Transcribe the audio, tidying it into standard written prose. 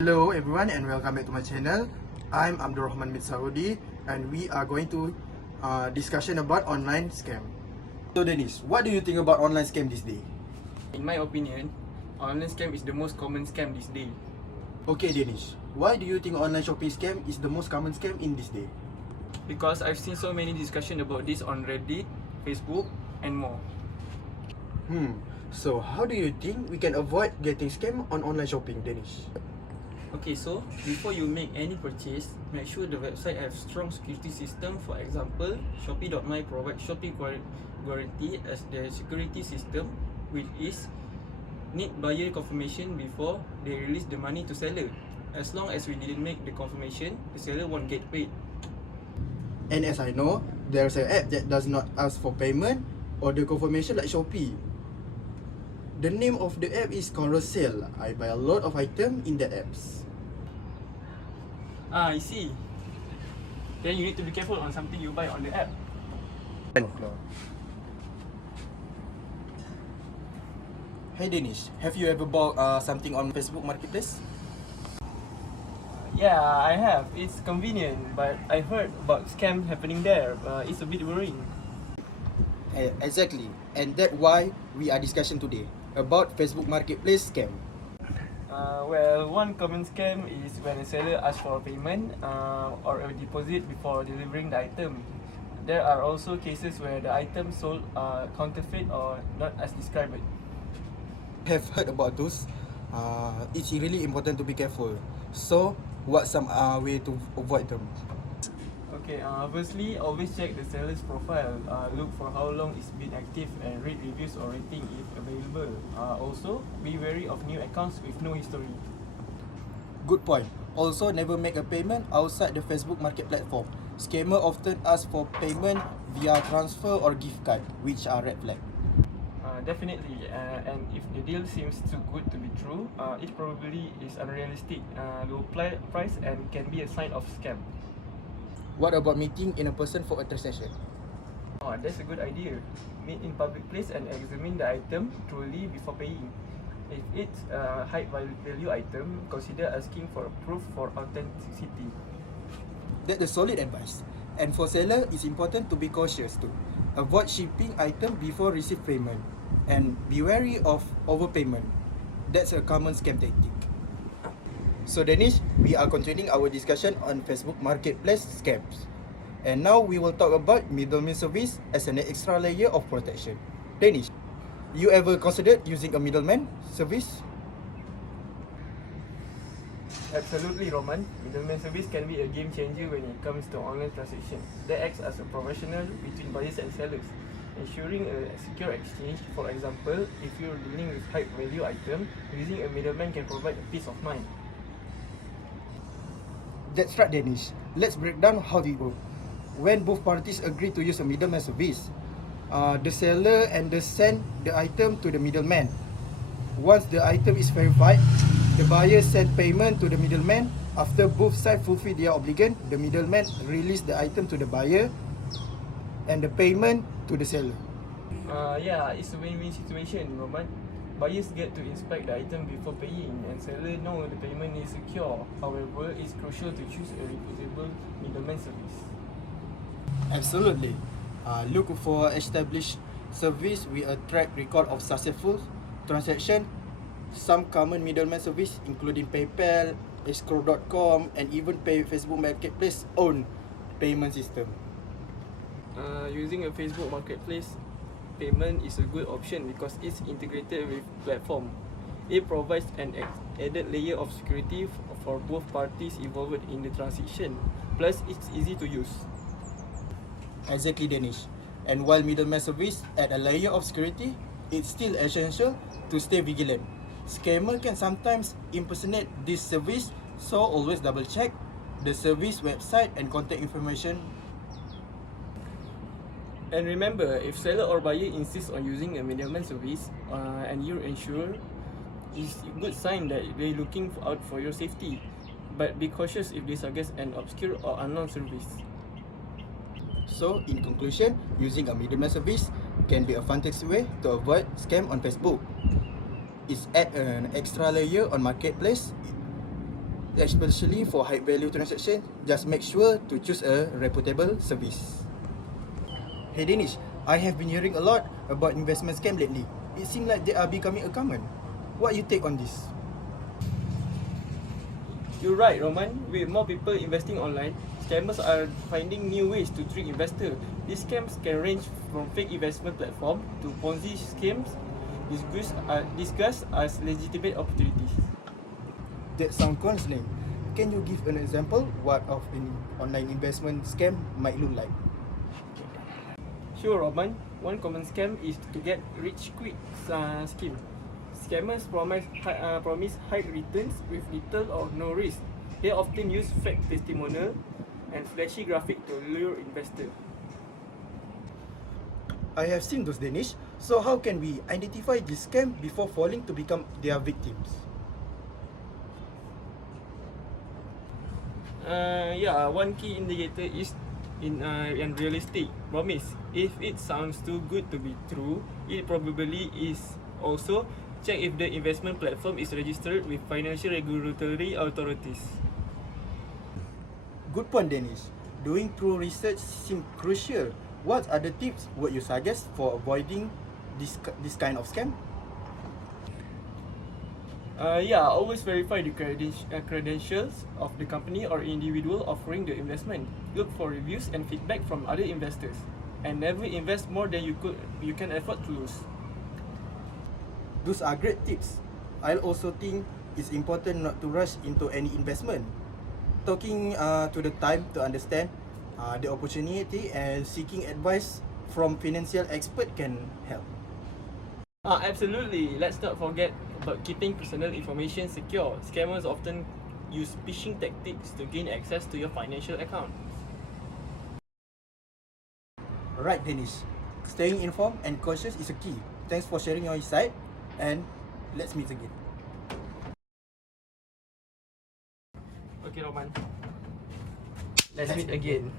Hello everyone and welcome back to my channel. I'm Abdul Rahman Mitsaudi and we are going to discussion about online scam. So Dennis, what do you think about online scam this day? In my opinion, online scam is the most common scam this day. Okay Dennis, why do you think online shopping scam is the most common scam in this day? Because I've seen so many discussion about this on Reddit, Facebook, and more. So how do you think we can avoid getting scam on online shopping, Dennis? Okay, so before you make any purchase, make sure the website have strong security system. For example, Shopee.my provides Shopee Guarantee as the security system, which is need buyer confirmation before they release the money to seller. As long as we didn't make the confirmation, the seller won't get paid. And as I know, there's an app that does not ask for payment or the confirmation like Shopee. The name of the app is Carousell. I buy a lot of items in that apps. I see. Then you need to be careful on something you buy on the app. Hey Danish, have you ever bought something on Facebook Marketplace? Yeah, I have. It's convenient, but I heard about scam happening there. It's a bit worrying. Exactly, and that's why we are discussing today about Facebook Marketplace scam. Well, one common scam is when a seller asks for a payment or a deposit before delivering the item. There are also cases where the items sold are counterfeit or not as described. Have heard about those? It's really important to be careful. So, what some way to avoid them? Okay, firstly, always check the seller's profile. Look for how long it's been active and read reviews or rating if available. Also, be wary of new accounts with no history. Good point. Also, never make a payment outside the Facebook Market platform. Scammer often ask for payment via transfer or gift card, which are red flag. Definitely, and if the deal seems too good to be true, it probably is unrealistic, low price, and can be a sign of scam. What about meeting in a person for a transaction? Oh, that's a good idea. Meet in public place and examine the item truly before paying. If it's a high value item, consider asking for a proof for authenticity. That's a solid advice. And for seller, it's important to be cautious too. Avoid shipping item before receive payment, and be wary of overpayment. That's a common scam tactic. So Danish, we are continuing our discussion on Facebook Marketplace scams. And now we will talk about middleman service as an extra layer of protection. Danish, you ever considered using a middleman service? Absolutely, Roman. Middleman service can be a game changer when it comes to online transaction. That acts as a professional between buyers and sellers, ensuring a secure exchange. For example, if you're dealing with high value item, using a middleman can provide a peace of mind. That's right, Danish. Let's break down how it works. When both parties agree to use a middleman service, the seller and the send the item to the middleman. Once the item is verified, the buyer send payment to the middleman. After both sides fulfill their obligation, the middleman release the item to the buyer and the payment to the seller. Yeah, it's a win-win situation, Roman. Buyers get to inspect the item before paying, and seller know the payment is secure. However, it's crucial to choose a reputable middleman service. Absolutely. Look for established service with a track record of successful transaction. Some common middleman service including PayPal, Escrow.com, and even Facebook Marketplace own payment system. Using a Facebook Marketplace payment is a good option because it's integrated with platform. It provides an added layer of security for both parties involved in the transaction. Plus, it's easy to use. Exactly, Danish. And while middleman service add a layer of security, it's still essential to stay vigilant. Scammer can sometimes impersonate this service, so always double check the service website and contact information. And remember, if seller or buyer insists on using a middleman service and you're unsure, it's a good sign that they're looking out for your safety. But be cautious if they suggest an obscure or unknown service. So, in conclusion, using a middleman service can be a fantastic way to avoid scam on Facebook. It's add an extra layer on marketplace. Especially for high value transaction, just make sure to choose a reputable service. Hey Danish, I have been hearing a lot about investment scam lately. It seems like they are becoming a common. What you take on this? You're right, Roman. With more people investing online, scammers are finding new ways to trick investors. These scams can range from fake investment platform to Ponzi schemes disguised as legitimate opportunities. That sounds concerning. Can you give an example what of an online investment scam might look like? Sure, Roman. One common scam is to get rich quick scheme. Scammers promise high returns with little or no risk. They often use fake testimonial and flashy graphic to lure investors. I have seen those Danish. So how can we identify this scam before falling to become their victims? One key indicator is in realistic promise. If it sounds too good to be true, it probably is. Also, check if the investment platform is registered with financial regulatory authorities. Good point, Danish. Doing through research seems crucial. What other tips would you suggest for avoiding this kind of scam? Always verify the credentials of the company or individual offering the investment. Look for reviews and feedback from other investors, and never invest more than you can afford to lose. Those are great tips. I also think it's important not to rush into any investment. Taking to the time to understand the opportunity and seeking advice from financial expert can help. Absolutely. Let's not forget about keeping personal information secure. Scammers often use phishing tactics to gain access to your financial account. Right, Danish. Staying informed and cautious is a key. Thanks for sharing your insight, and let's meet again. Okay, Roman. Let's meet again.